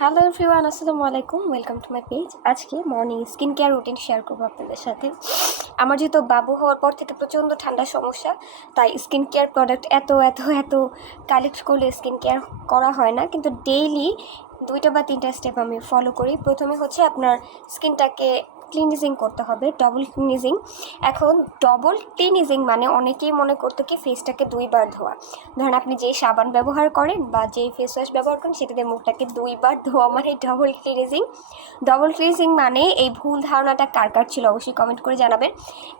Hello everyone আসসালামু আলাইকুম welcome to my page আজকে morning skin care routine share করব আপনাদের সাথে। আমার যেহেতু বাবু হওয়ার পর থেকে প্রচণ্ড ঠান্ডার সমস্যা, তাই স্কিন কেয়ার প্রোডাক্ট এত এত এত কালেক্ট করলে স্কিন কেয়ার করা হয় না। কিন্তু ডেইলি দুইটা বা তিনটা স্টেপ আমি ফলো করি। প্রথমে হচ্ছে আপনার স্কিনটাকে ক্লিনিজিং করতে হবে ডবল ক্লিনিজিং এখন ডবল ক্লিনিজিং মানে অনেকেই মনে করতো কি ফেসটাকে দুইবার ধোয়া। ধরেন আপনি যেই সাবান ব্যবহার করেন বা যেই ফেস ওয়াশ ব্যবহার করেন, সেটাতে মুখটাকে দুইবার ধোয়া মানে ডবল ক্লিনিজিং ডবল ক্লিনিজিং মানে এই ভুল ধারণাটা কার কার ছিল অবশ্যই কমেন্ট করে জানাবেন।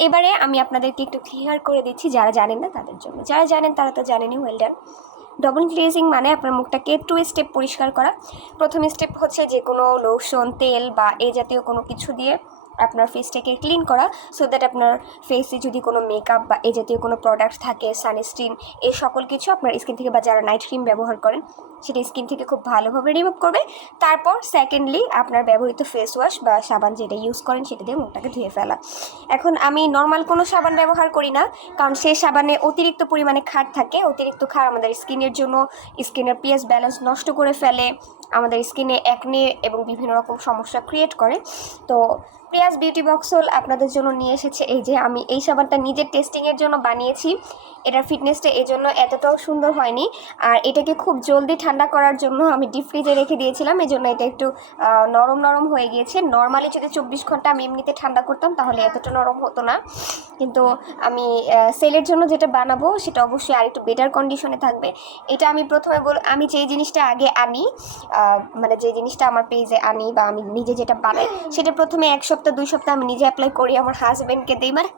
এবারে আমি আপনাদেরকে একটু ক্লিয়ার করে দিচ্ছি, যারা জানেন না তাদের জন্য। যারা জানেন তারা তো জানেনই ওয়েল ডান ডবল ক্লিনজিং মানে আপনার মুখটাকে টু স্টেপ পরিষ্কার করা। প্রথম স্টেপ হচ্ছে যে কোনো লোশন তেল বা এ জাতীয় কোনো কিছু দিয়ে আপনার ফেসটাকে ক্লিন করা সো দ্যাট আপনার ফেসে যদি কোনো মেকআপ বা এই জাতীয় কোনো প্রোডাক্ট থাকে সানস্ক্রিন এই সকল কিছু আপনার স্কিন থেকে বা যারা নাইট ক্রিম ব্যবহার করেন, সেটা স্কিন থেকে খুব ভালোভাবে রিমুভ করবে। তারপর সেকেন্ডলি আপনার ব্যবহৃত ফেস ওয়াশ বা সাবান যেটা ইউজ করেন, সেটা দিয়ে মুখটাকে ধুয়ে ফেলা। এখন আমি নর্মাল কোনো সাবান ব্যবহার করি না, কারণ সেই সাবানে অতিরিক্ত পরিমাণে খার থাকে। অতিরিক্ত খার আমাদের স্কিনের জন্য স্কিনের পিএস ব্যালেন্স নষ্ট করে ফেলে, আমাদের স্কিনে একনে এবং বিভিন্ন রকম সমস্যা ক্রিয়েট করে। তো প্রিয়াস বিউটি বক্সল আপনাদের জন্য নিয়ে এসেছে। এই যে আমি এই সাবানটা নিজের টেস্টিংয়ের জন্য বানিয়েছি। এটার ফিটনেসটা এই জন্য এতটাও সুন্দর হয়নি। আর এটাকে খুব জলদি ঠান্ডা করার জন্য আমি ডিপ ফ্রিজে রেখে দিয়েছিলাম। এই জন্য এটা একটু নরম নরম হয়ে গিয়েছে। নর্মালি যদি চব্বিশ ঘণ্টা আমি এমনিতে ঠান্ডা করতাম, তাহলে এতটা নরম হতো না। কিন্তু আমি সেলের জন্য যেটা বানাবো, সেটা অবশ্যই আর একটু বেটার কন্ডিশনে থাকবে। এটা আমি প্রথমে বল, আমি যে জিনিসটা আগে আনি মানে যে জিনিসটা আমার পেজে আনি বা আমি নিজে যেটা বানাই, সেটা প্রথমে এক সপ্তাহ দুই সপ্তাহ আমি নিজে অ্যাপ্লাই করি, আমার হাজব্যান্ডকে দিই মানে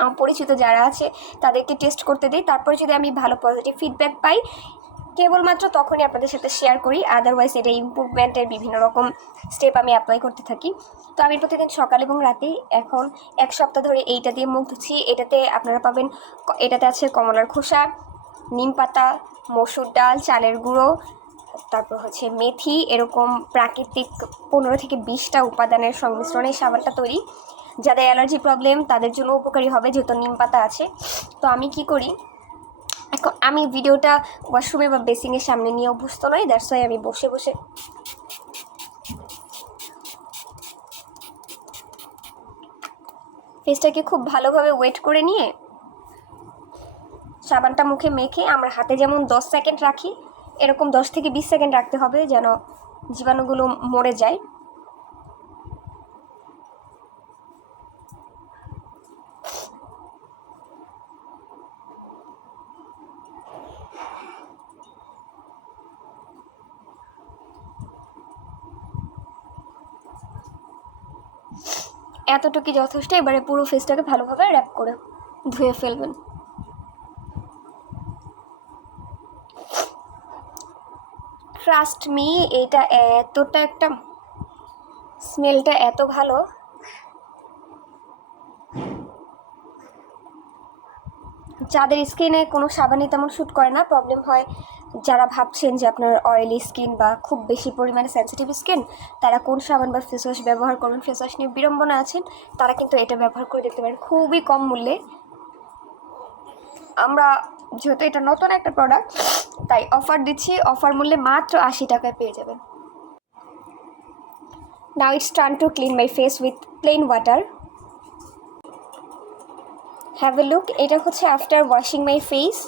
আমার পরিচিত যারা আছে, তাদেরকে টেস্ট করতে দিই। তারপরে যদি আমি ভালো পজিটিভ ফিডব্যাক পাই, কেবলমাত্র তখনই আপনাদের সাথে শেয়ার করি। আদারওয়াইজ এটা ইম্প্রুভমেন্টের বিভিন্ন রকম স্টেপ আমি অ্যাপ্লাই করতে থাকি। তো আমি প্রতিদিন সকাল এবং রাতেই এখন এক সপ্তাহ ধরে এইটা দিয়ে মুখ ধুচ্ছি। এটাতে আপনারা পাবেন এটাতে আছে কমলার খোসা, নিম পাতা, মসুর ডাল, চালের গুঁড়ো তারপর হচ্ছে মেথি, এরকম প্রাকৃতিক পনেরো থেকে বিশটা উপাদানের সংমিশ্রণে সাবানটা তৈরি। যাদের অ্যালার্জি প্রবলেম, তাদের জন্য উপকারী হবে যেহেতু নিম পাতা আছে। তো আমি কি করি, এখন আমি ভিডিওটা ওয়াশরুমে বা বেসিংয়ের সামনে নিয়ে অভ্যস্ত নই দ্যাটস ওয়াই আমি বসে বসে ফেসটাকে খুব ভালোভাবে ওয়েট করে নিয়ে সাবানটা মুখে মেখে আমরা হাতে যেমন দশ সেকেন্ড রাখি এরকম দশ থেকে বিশ সেকেন্ড রাখতে হবে যেন জীবাণুগুলো মরে যায়। এতটুকু যথেষ্ট, এবারে পুরো ফেসটাকে ভালোভাবে র্যাপ করে ধুয়ে ফেলবেন। ট্রাস্ট মি এটা এতটা একটা স্মেলটা এত ভালো। যাদের স্কিনে কোনো সাবানই তেমন শ্যুট করে না প্রবলেম হয় যারা ভাবছেন যে আপনার অয়েলি স্কিন বা খুব বেশি পরিমাণে সেন্সিটিভ স্কিন তারা কোন সাবান বা ফেস ওয়াশ ব্যবহার করবেন ফেস ওয়াশ নিয়ে বিড়ম্বনা আছেন, তারা কিন্তু এটা ব্যবহার করে দেখতে পারেন। খুবই কম মূল্যে। আমরা যেহেতু এটা নতুন একটা প্রোডাক্ট তাই অফার দিচ্ছি অফার মূল্যে মাত্র আশি টাকায় পেয়ে যাবেন। Now it's turn to clean my face with plain water have a look এটা হচ্ছে আফটার ওয়াশিং মাই ফেস